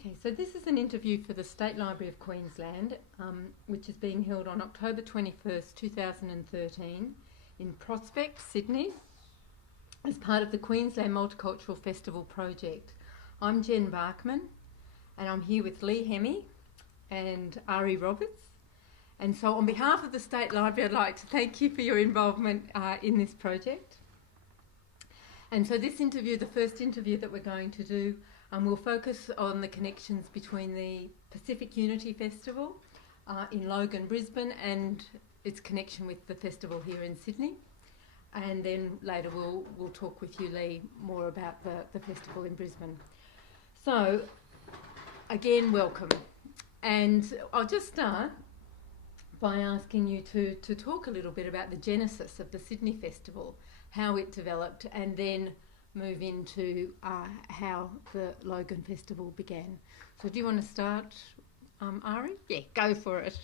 Okay, so this is an interview for the State Library of Queensland, which is being held on October 21st, 2013 in Prospect, Sydney, as part of the Queensland Multicultural Festival project. I'm Jen Barrkman, and I'm here with Lee Hemi and Ari Roberts. And so on behalf of the State Library, I'd like to thank you for your involvement in this project. And so this interview, the first interview that we're going to do, we'll focus on the connections between the Pacific Unity Festival in Logan, Brisbane, and its connection with the festival here in Sydney. And then later we'll talk with you, Lee, more about the festival in Brisbane. So, again, welcome. And I'll just start by asking you to talk a little bit about the genesis of the Sydney Festival, how it developed, and then move into how the Logan Festival began. So do you want to start, Ari? Yeah, go for it.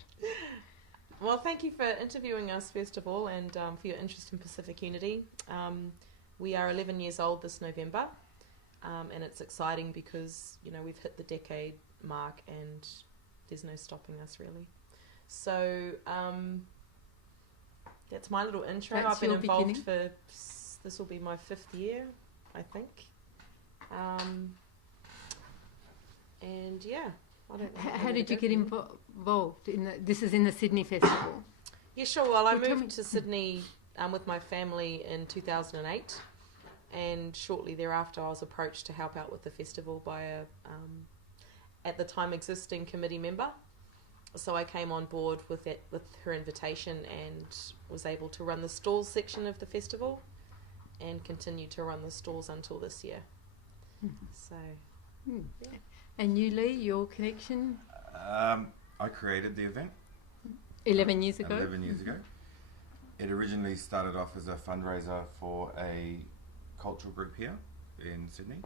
Well, thank you for interviewing us, first of all, and for your interest in Pacific Unity. We are 11 years old this November, and it's exciting because, you know, we've hit the decade mark and there's no stopping us, really. So that's my little intro. I've been involved for, this will be my 5th year, I think. And yeah, I don't know. How did you get involved in this is in the Sydney Festival? Yeah, sure. Well, I moved to Sydney with my family in 2008, and shortly thereafter I was approached to help out with the festival by a at the time existing committee member. So I came on board with her invitation and was able to run the stalls section of the festival and continue to run the stalls until this year. So, yeah. And you, Lee, your connection? I created the event 11 years ago. 11 years ago. It originally started off as a fundraiser for a cultural group here in Sydney,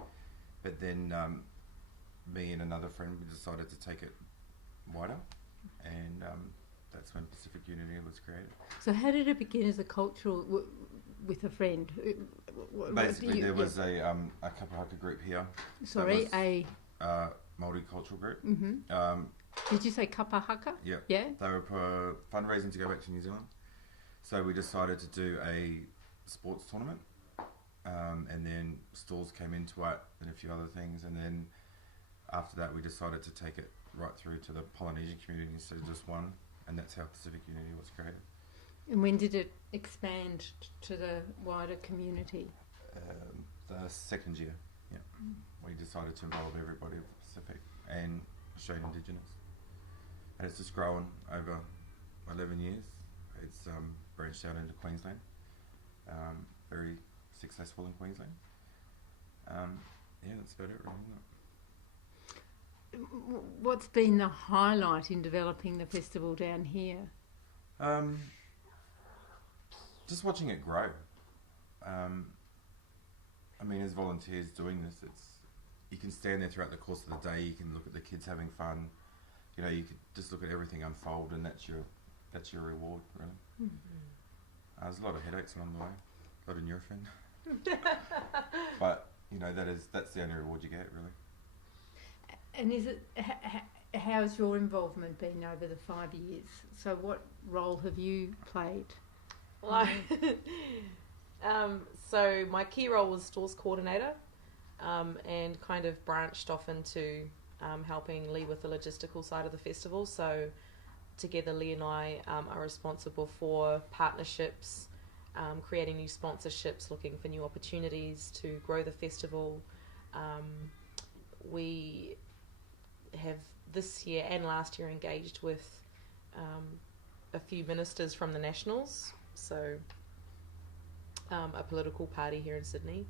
but then me and another friend decided to take it wider, and that's when Pacific Unity was created. So how did it begin as a cultural, with a friend? Basically, there was a kapahaka group here. Sorry, a multicultural group. Mm-hmm. Did you say kapahaka? Yeah. Yeah. They were fundraising to go back to New Zealand, so we decided to do a sports tournament, and then stalls came into it and a few other things, and then after that we decided to take it right through to the Polynesian community instead of just one, and that's how Pacific Unity was created. And when did it expand to the wider community? The second year, yeah. We decided to involve everybody of the Pacific and Australian Indigenous. And it's just grown over 11 years. It's branched out into Queensland. Very successful in Queensland. Yeah, that's about it, really, isn't it? What's been the highlight in developing the festival down here? Just watching it grow. I mean, as volunteers doing this, you can stand there throughout the course of the day. You can look at the kids having fun. You know, you could just look at everything unfold, and that's your reward, really. Mm-hmm. There's a lot of headaches along the way, a lot of Nurofen, but you know that's the only reward you get, really. And is it? How's your involvement been over the 5 years? So, what role have you played? Well, so my key role was stores coordinator, and kind of branched off into helping Lee with the logistical side of the festival. So together Lee and I are responsible for partnerships, creating new sponsorships, looking for new opportunities to grow the festival. We have this year and last year engaged with a few ministers from the Nationals, so a political party here in Sydney,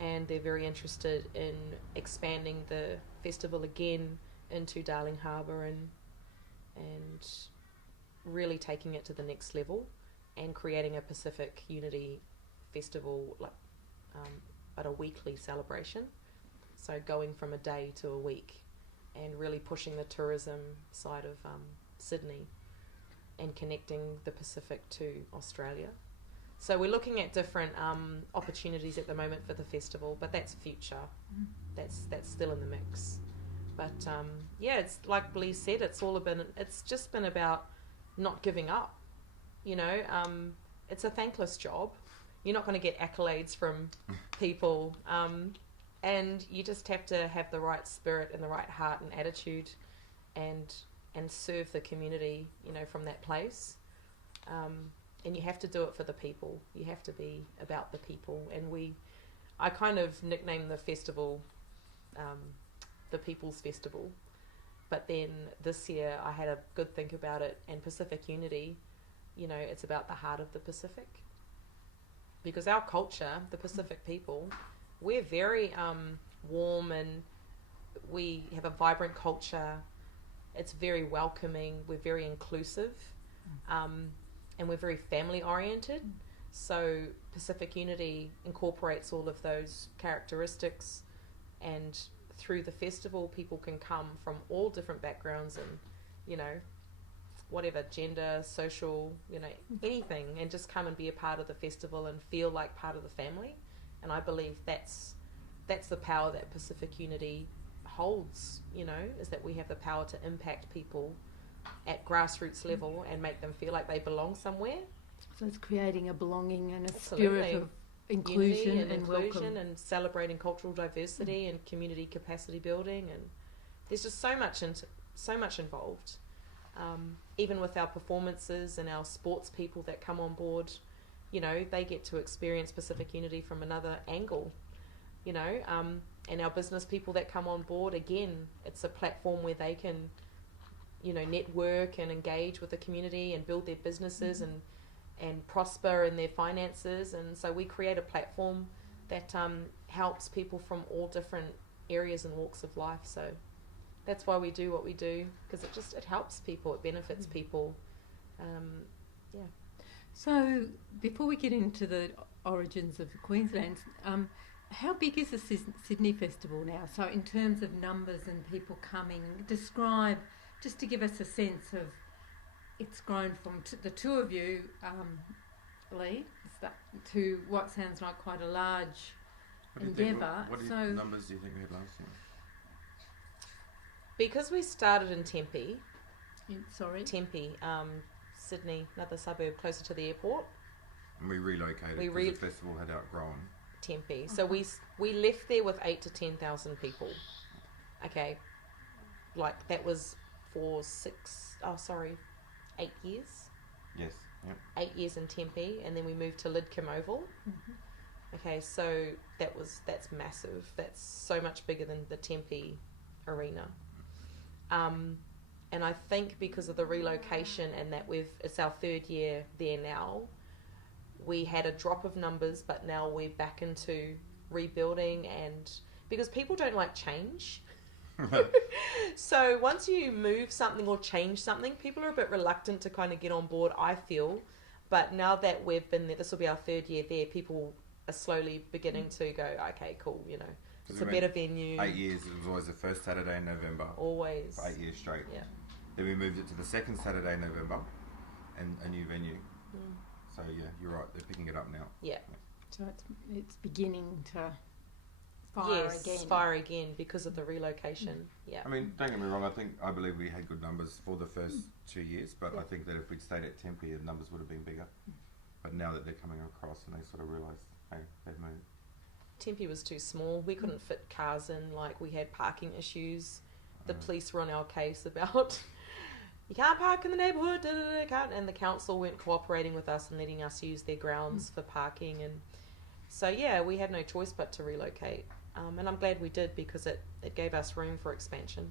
and they're very interested in expanding the festival again into Darling Harbour and really taking it to the next level and creating a Pacific Unity Festival, but a weekly celebration. So going from a day to a week and really pushing the tourism side of Sydney and connecting the Pacific to Australia. So we're looking at different opportunities at the moment for the festival, but that's future. That's still in the mix. But yeah, it's like Lee said, it's just been about not giving up. You know, it's a thankless job. You're not going to get accolades from people, and you just have to have the right spirit and the right heart and attitude, and serve the community, you know, from that place. And you have to do it for the people. You have to be about the people. And I kind of nicknamed the festival the People's Festival. But then this year I had a good think about it, and Pacific Unity, you know, it's about the heart of the Pacific. Because our culture, the Pacific people, we're very warm, and we have a vibrant culture. It's very welcoming. We're very inclusive. And we're very family oriented. So Pacific Unity incorporates all of those characteristics, and through the festival people can come from all different backgrounds and, you know, whatever, gender, social, you know, anything, and just come and be a part of the festival and feel like part of the family. And I believe that's the power that Pacific Unity holds, you know, is that we have the power to impact people at grassroots level and make them feel like they belong somewhere. So it's creating a belonging and a Absolutely. spirit of inclusion and welcome. and celebrating cultural diversity and community capacity building, and there's just so much involved. Even with our performances and our sports people that come on board, you know, they get to experience Pacific Unity from another angle, you know, and our business people that come on board, again, it's a platform where they can, you know, network and engage with the community and build their businesses and prosper in their finances. And so we create a platform that helps people from all different areas and walks of life. So that's why we do what we do, because it helps people, it benefits people. Yeah. So before we get into the origins of Queensland, how big is the Sydney Festival now? So in terms of numbers and people coming, describe, just to give us a sense of, it's grown from the two of you, Lee, to what sounds like quite a large endeavour. What numbers do you think we had last year? Because we started in Tempe, Sydney, another suburb closer to the airport. And we relocated because the festival had outgrown Tempe. So we left there with 8,000 to 10,000 people. Okay, like that was for 8 years. Yes. Yep. 8 years in Tempe, and then we moved to Lidcombe Oval. Okay, so that's massive. That's so much bigger than the Tempe arena. And I think because of the relocation and that it's our third year there now, we had a drop of numbers, but now we're back into rebuilding, and because people don't like change. So once you move something or change something, people are a bit reluctant to kind of get on board, I feel. But now that we've been there, this will be our third year there, people are slowly beginning to go, okay, cool, you know, it's a better venue. 8 years, it was always the first Saturday in November. Always. For 8 years straight. Yeah. Then we moved it to the second Saturday in November, and a new venue. So yeah, you're right, they're picking it up now. Yeah. So it's beginning to fire again because of the relocation. Yeah. I mean, don't get me wrong, I believe we had good numbers for the first 2 years, but I think that if we'd stayed at Tempe, the numbers would have been bigger. But now that they're coming across and they sort of realise, hey, they've moved. Tempe was too small. We couldn't fit cars in. Like, we had parking issues. The police were on our case about you can't park in the neighbourhood, and the council weren't cooperating with us and letting us use their grounds for parking. And so yeah, we had no choice but to relocate. And I'm glad we did, because it gave us room for expansion.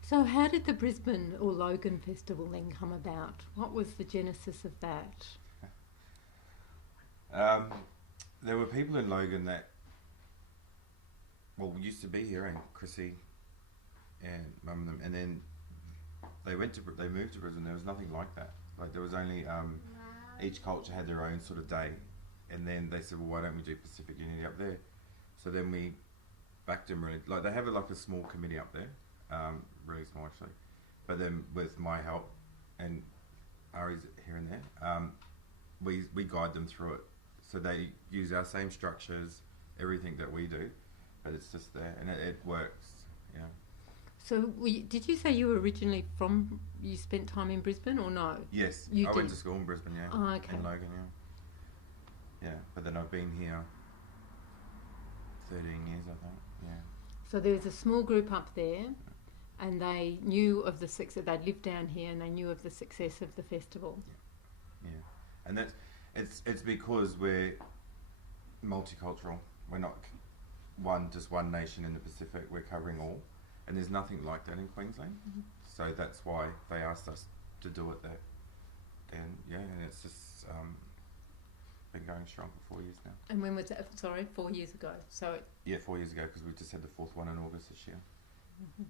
So how did the Brisbane or Logan Festival then come about? What was the genesis of that? There were people in Logan that, used to be here, and Chrissy and Mum and them, and then they moved to Brisbane. There was nothing like that. Like, there was only each culture had their own sort of day, and then they said, well, why don't we do Pacific Unity up there? So then we backed them really. Like, they have a small committee up there, really small actually, but then with my help and Ari's here and there, we guide them through it. So they use our same structures, everything that we do, but it's just there, and it works. Yeah. So did you say you were originally you spent time in Brisbane or no? Yes, You I went did? to school in Brisbane, yeah. Oh, okay. In Logan, yeah. Yeah, but then I've been here 13 years, I think, yeah. So there was a small group up there, and they knew of the success. They'd lived down here, and they knew of the success of the festival. Yeah, and it's because we're multicultural. We're not just one nation in the Pacific. We're covering all, and there's nothing like that in Queensland. Mm-hmm. So that's why they asked us to do it there. And yeah, and it's just been going strong for 4 years now. And when was that? Sorry, 4 years ago. So Yeah, 4 years ago, because we just had the fourth one in August this year. Mm-hmm.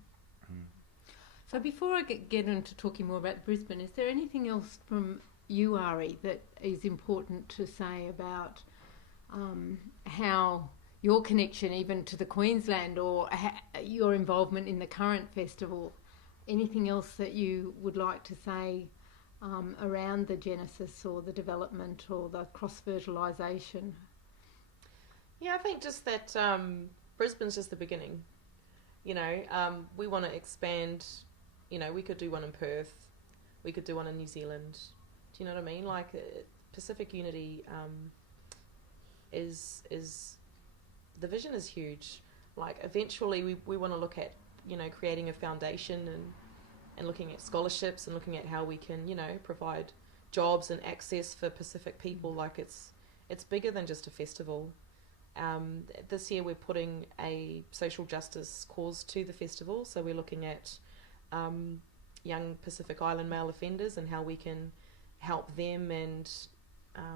So before I get into talking more about Brisbane, is there anything else from you, Ari, that is important to say about how your connection even to the Queensland or your involvement in the current festival? Anything else that you would like to say around the genesis or the development or the cross-fertilisation? Yeah, I think just that Brisbane's just the beginning. You know, we want to expand. You know, we could do one in Perth. We could do one in New Zealand. Do you know what I mean? Like, Pacific Unity is the vision is huge. Like, eventually we want to look at, you know, creating a foundation and looking at scholarships and looking at how we can, you know, provide jobs and access for Pacific people. Like, it's bigger than just a festival. This year we're putting a social justice cause to the festival, so we're looking at young Pacific Island male offenders and how we can help them, and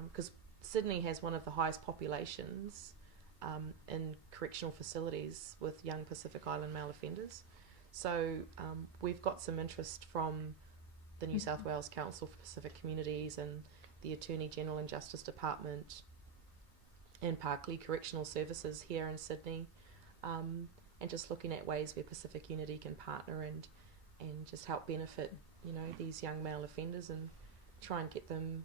because Sydney has one of the highest populations in correctional facilities with young Pacific Island male offenders. So we've got some interest from the New South Wales Council for Pacific Communities and the Attorney General and Justice Department and Parkley Correctional Services here in Sydney, and just looking at ways where Pacific Unity can partner and just help benefit, you know, these young male offenders and try and get them,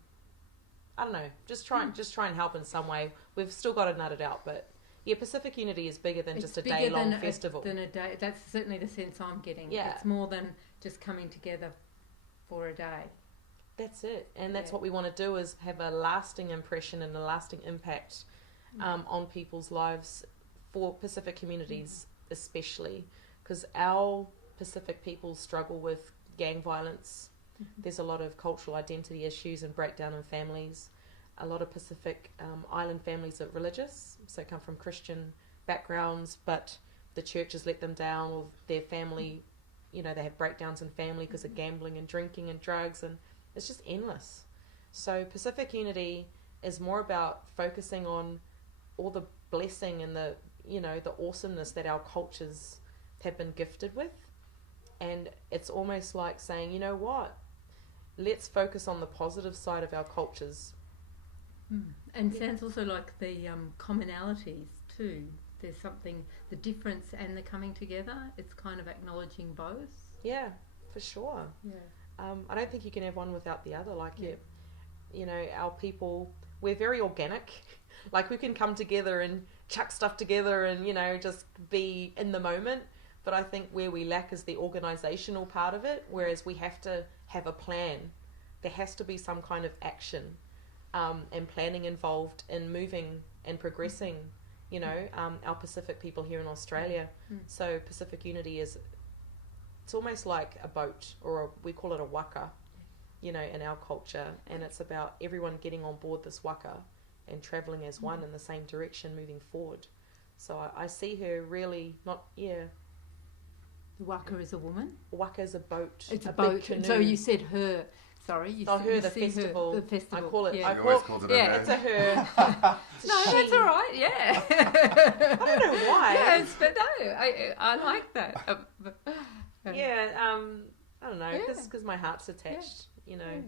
I don't know, just try and help in some way. We've still got to nut it out, but yeah, Pacific Unity is bigger than just a day-long festival. Than a day. That's certainly the sense I'm getting. Yeah. It's more than just coming together for a day. That's it, and that's what we want to do, is have a lasting impression and a lasting impact on people's lives, for Pacific communities especially, because our Pacific people struggle with gang violence. There's a lot of cultural identity issues and breakdown in families. A lot of Pacific Island families are religious, so come from Christian backgrounds, but the church has let them down, or their family, you know, they have breakdowns in family because of gambling and drinking and drugs, and it's just endless. So Pacific Unity is more about focusing on all the blessing and the, you know, the awesomeness that our cultures have been gifted with. And it's almost like saying, you know what, let's focus on the positive side of our cultures. And sounds also like the commonalities too. There's something, the difference and the coming together, it's kind of acknowledging both. Yeah, for sure. Yeah. I don't think you can have one without the other. Like, you know, our people, we're very organic. Like, we can come together and chuck stuff together and, you know, just be in the moment. But I think where we lack is the organisational part of it, whereas we have to have a plan. There has to be some kind of action and planning involved in moving and progressing, you know, our Pacific people here in Australia. So Pacific Unity is, it's almost like a boat, or we call it a waka, you know, in our culture. And it's about everyone getting on board this waka and travelling as one in the same direction, moving forward. So I see her really not, The waka is a woman? Waka is a boat. It's a big boat. canoe. So you said her. Sorry. You the festival. Her, the festival. I call it. Yeah. You always called it a her. It's a her. It's a No, she. that's all right. Yeah. I don't know why. Yes, but no, I like that. Yeah. I don't know, because my heart's attached. You know,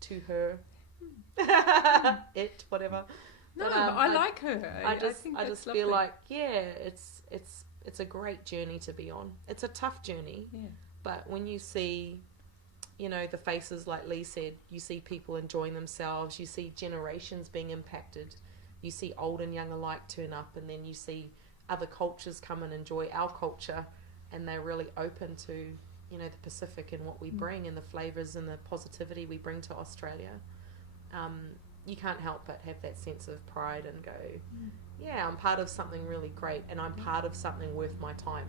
to her. It, whatever. No, But, I like her. I just think feel lovely. like it's a great journey to be on. It's a tough journey, but when you see, you know, the faces, like Lee said, you see people enjoying themselves, you see generations being impacted, you see old and young alike turn up, and then you see other cultures come and enjoy our culture, and they're really open to, you know, the Pacific and what we bring and the flavours and the positivity we bring to Australia. You can't help but have that sense of pride and go, yeah, I'm part of something really great, and I'm part of something worth my time.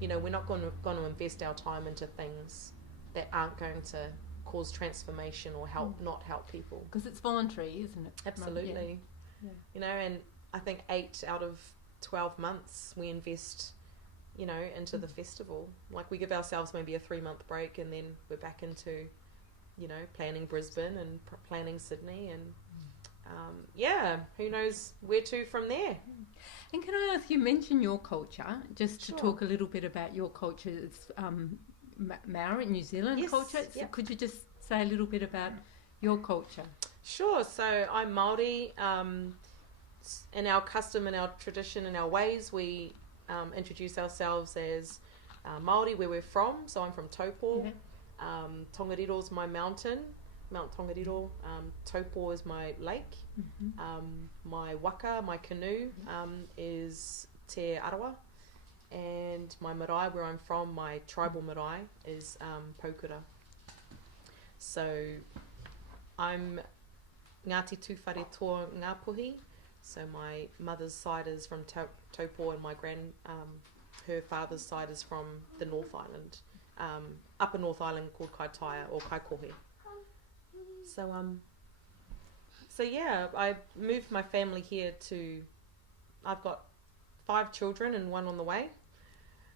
You know, we're not going to invest our time into things that aren't going to cause transformation or not help people. Because it's voluntary, isn't it? Absolutely. Yeah. You know, and I think 8 out of 12 months we invest, you know, into the festival. Like, we give ourselves maybe a 3-month break, and then we're back into, you know, planning Brisbane and planning Sydney, and who knows where to from there. And can I ask, you mention your culture, just to Sure. talk a little bit about your culture. It's Maori, New Zealand Yes, culture. So yep. could you just say a little bit about your culture? Sure. So I'm Māori. In our custom, in our tradition, in our ways, we introduce ourselves as Māori, where we're from. So I'm from Taupo. Yeah. Tongariro's my mountain, Mount Tongariro. Taupo is my lake. My waka, my canoe, is Te Arawa. And my marae, where I'm from, my tribal marae, is Paukura. So I'm Ngāti Tūwhare Toa Ngāpuhi. So my mother's side is from Taupo, and my her father's side is from the North Island, Upper North Island, called Kaitaia or Kaikohe. So yeah, I moved my family here I've got 5 children and 1 on the way.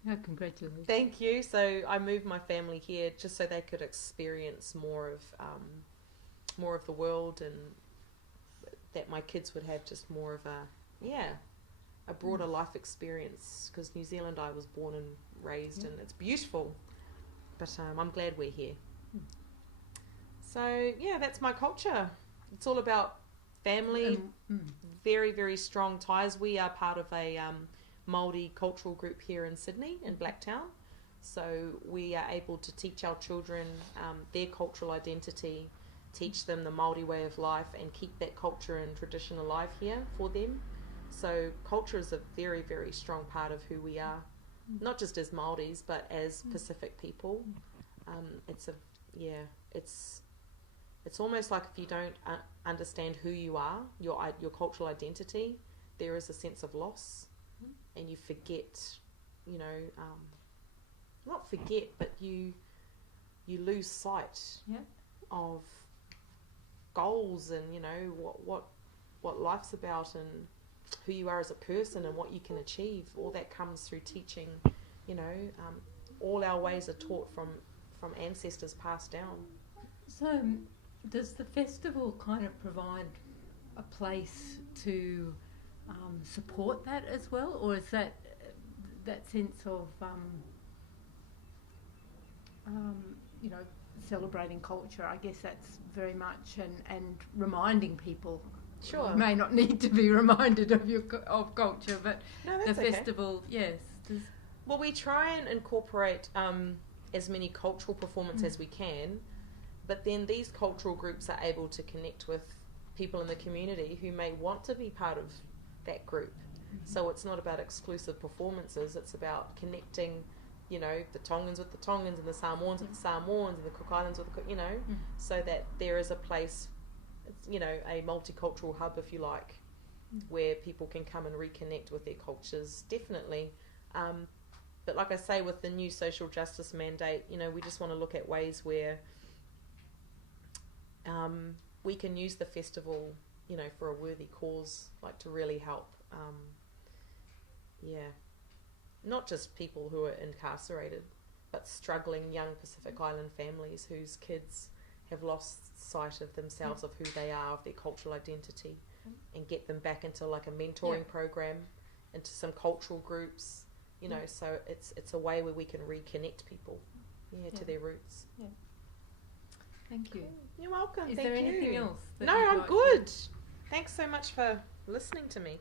Oh, congratulations. Thank you. So I moved my family here just so they could experience more of the world, and that my kids would have just more of a broader life experience. Because New Zealand, I was born and raised, and it's beautiful. But I'm glad we're here. So yeah, that's my culture. It's all about family, very, very strong ties. We are part of a Māori cultural group here in Sydney, in Blacktown. So we are able to teach our children their cultural identity, teach them the Māori way of life, and keep that culture and tradition alive here for them. So culture is a very, very strong part of who we are, not just as Māoris, but as Pacific people. It's almost like if you don't understand who you are, your cultural identity, there is a sense of loss, and you forget, you know, not forget, but you lose sight of goals, and you know what life's about, and who you are as a person, and what you can achieve. All that comes through teaching. You know, all our ways are taught from ancestors passed down. So does the festival kind of provide a place to support that as well, or is that sense of you know, celebrating culture? I guess that's very much and reminding people. Sure. You may not need to be reminded of culture, but No, the that's okay. festival, yes. Well, we try and incorporate as many cultural performances as we can, but then these cultural groups are able to connect with people in the community who may want to be part of that group. So it's not about exclusive performances, it's about connecting, you know, the Tongans with the Tongans, and the Samoans with the Samoans, and the Cook Islands with the Cook, you know, so that there is a place, you know, a multicultural hub, if you like, where people can come and reconnect with their cultures, definitely. But like I say, with the new social justice mandate, you know, we just want to look at ways where we can use the festival, you know, for a worthy cause, like to really help, not just people who are incarcerated, but struggling young Pacific Island families whose kids have lost sight of themselves, of who they are, of their cultural identity, and get them back into like a mentoring program, into some cultural groups, you know, so it's a way where we can reconnect people to their roots. Yeah. Thank you. You're welcome. Is Thank there you. anything else? No, I'm good. Thanks so much for listening to me.